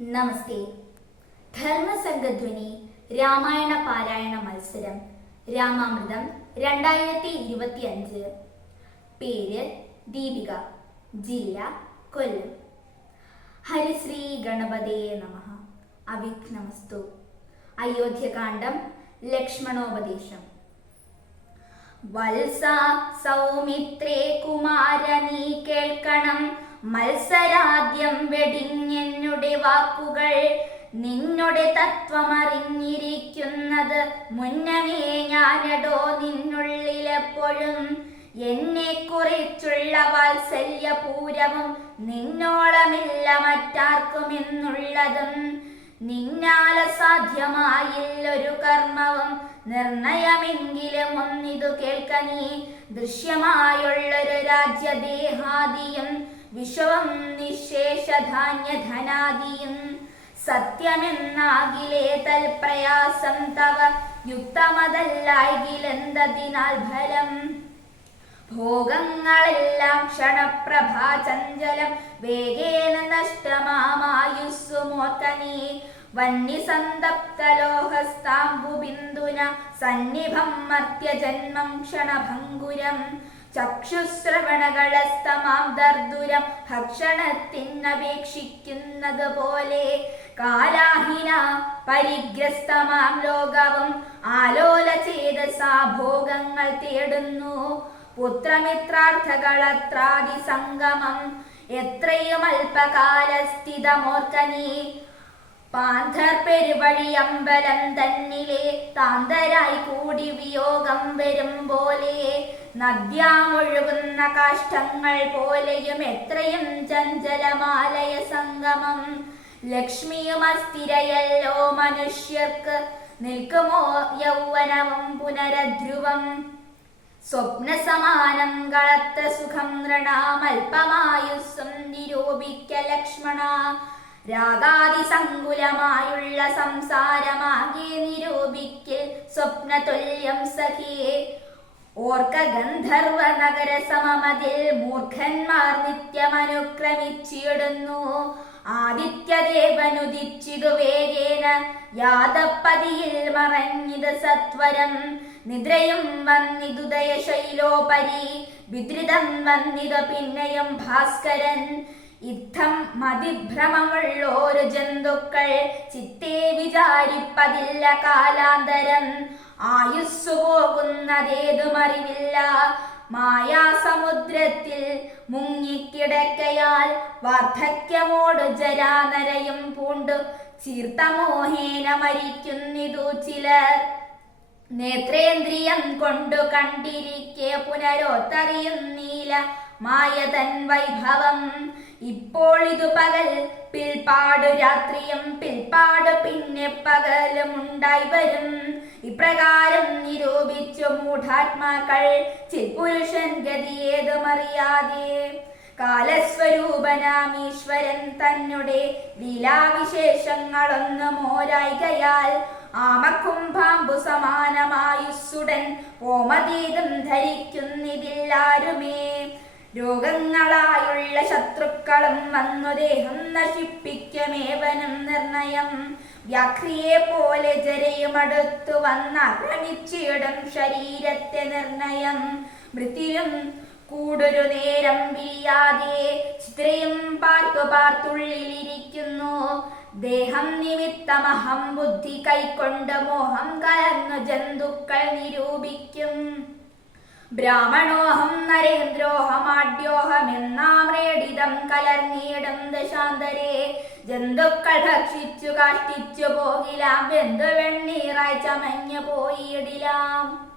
നമസ്തേ. ധർമ്മസംഘധ്വനി രാമായണ പാരായണ മത്സരം രാമാമൃതം രണ്ടായിരത്തി ഇരുപത്തി അഞ്ച് പേര് ദീപിക ജില്ല കൊല്ലം. ഹരിശ്രീ ഗണപതേ നമ. അവിഘ്നമസ്തു. അയോധ്യകാന്ഡം ലക്ഷ്മണോപദേശം. വത്സ സൗമിത്രേ കുമാരനീ കേൾക്കണം. മത്സരാദ്യം വെടിഞ്ഞെന്നുടെ വാക്കുകൾ നിന്നുടെ തത്വമറിഞ്ഞിരിക്കുന്നത് മുന്നമേ ഞാനടോ നിന്നുള്ളിലെപ്പോഴും. എന്നെ കുറിച്ചുള്ള വാത്സല്യപൂരവും നിന്നോളമില്ല മറ്റാർക്കും എന്നുള്ളതും. നിന്നാല സാധ്യമായില്ലൊരു കർമ്മവും. നിർണയമെങ്കിലും ഒന്നിതു കേൾക്ക നീ. ദൃശ്യമായുള്ളൊരു രാജ്യദേഹാദിയും വിശ്വം നിശേഷധാന്യധനാദിയും സത്യമെന്നാകിലേ തൽപ്രയാസം തവ യുക്തമതല്ലായിലെന്തതിനാൽ ഫലം? ഭോഗങ്ങളെല്ലാം ക്ഷണപ്രഭാ ചഞ്ചലം വേഗേന നഷ്ടമാമായുസ്സുമോത്തനീ വന്യസന്തപ്തലോഹസ്താംബുബിന്ദുന സന്നിഭം മർത്യജന്മം ക്ഷണഭംഗുരം ചക്ഷുശ്രവണകളസ്തമാം ദർദുരം ഭക്ഷണത്തിനപേക്ഷിക്കുന്നത് പോലെ. കാലാഹിന പരിഗ്രസ്തമാം ലോകവും ആലോല ചേതസാ ഭോഗങ്ങൾ തേടുന്നു. പുത്രമിത്രാർത്ഥകളത്രാദി സംഗമം എത്രയും അല്പകാലസ്ഥിതമോർക്കനീ പാന്തർ പെരുവഴിയമ്പലം തന്നിലെ താന്തരായി കൂടി വിയോഗം വരും പോലെ നദ്യാമൊഴുകുന്ന കാഷ്ടങ്ങൾ പോലെയും എത്രയും ചഞ്ചലമാലയ സംഗമം. ലക്ഷ്മിയും അസ്ഥിരയല്ലോ മനുഷ്യർക്ക് നിൽക്കുമോ യൗവനവും പുനരധ്രുവം. സ്വപ്നസമാനം കളത്ത സുഖം നൃണാമൽപമായുസ്സും നിരൂപിക്ക ലക്ഷ്മണ. രാഗാതിസങ്കുലമായുള്ള സംസാരമാകെ നിരൂപിക്കൽ സ്വപ്നതുല്യം സഖിയെ ഓർക്ക ഗന്ധർവ നഗര സമമതിൽ മൂർഖന്മാർ നിത്യമനുക്രമിച്ചിടുന്നു. ആദിത്യദേവനുദിച്ചിതു വേഗേന യാദപ്പതിയിൽ മറഞ്ഞിത് സത്വരം. നിദ്രയും വന്നിതുദയശൈലോപരി വിദ്രിതം വന്നിതു പിന്നെയും ഭാസ്കരൻ. യുദ്ധം മതിഭ്രമമുള്ളോരു ജന്തുക്കൾ ചിത്തേ വിചാരിപ്പതില്ല കാലാന്തരം. ആയുസ്സു പോകുന്നതേതുമറിവില്ല. മായാസമുദ്രത്തിൽ മുങ്ങിക്കിടക്കയാൽ വാർദ്ധക്യമോട് ജരാനരയും പൂണ്ടു. ചീർത്തമോഹേന മരിക്കുന്നിതു ചിലർ. നേത്രേന്ദ്രിയം കൊണ്ടു കണ്ടിരിക്കെ പുനരോത്തറിയുന്നീല. മായതൻ വൈഭവം ഇപ്പോൾ ഇതു പകൽ പിൽപാട് രാത്രിയും പിൽപാട് പിന്നെ പകലും ഉണ്ടായി വരും. ഇപ്രകാരം നിരൂപിച്ചു മൂഢാത്മാക്കൾ ചിൽപുരുഷൻ ഗതിയേതുമറിയാതെ കാലസ്വരൂപനാമീശ്വരൻ തന്നെ ലീലാവിശേഷങ്ങളൊന്നു മോരായികയാൽ ആമക്കുംഭാമ്പു സമാനമായുസ്സുടൻ ഓമതീതം ധരിക്കുന്നിതില്ലാരുമേ രോഗങ്ങളായുള്ള ശത്രുക്കളും വന്നു ദേഹം നശിപ്പിക്കമേവനം നിർണയം. വ്യാഘ്രിയെ പോലെ ജരയും അടുത്തു വന്നാക്രമിച്ചിടും ശരീരത്തെ നിർണയം. മൃത്യുവും കൂടൊരു നേരം പിരിയാതെ ചിത്രയും പാർത്തു പാർത്തുള്ളിലിരിക്കുന്നു ദേഹം നിമിത്തമഹം ബുദ്ധി കൈക്കൊണ്ട് മോഹം കലർന്നു ജന്തുക്കൾ നിരൂപിക്കും. ബ്രാഹ്മണോഹം നരേന്ദ്രോഹമാഡ്യോഹമെന്നാമ്രേഡിതം കലർന്നീടും ദശാന്തരേ. ജന്തുക്കൾ ഭക്ഷിച്ചു കാഷ്ടിച്ചു പോകിലാം വെന്തു വെണ്ണീറായി ചമഞ്ഞു പോയിടിലാം.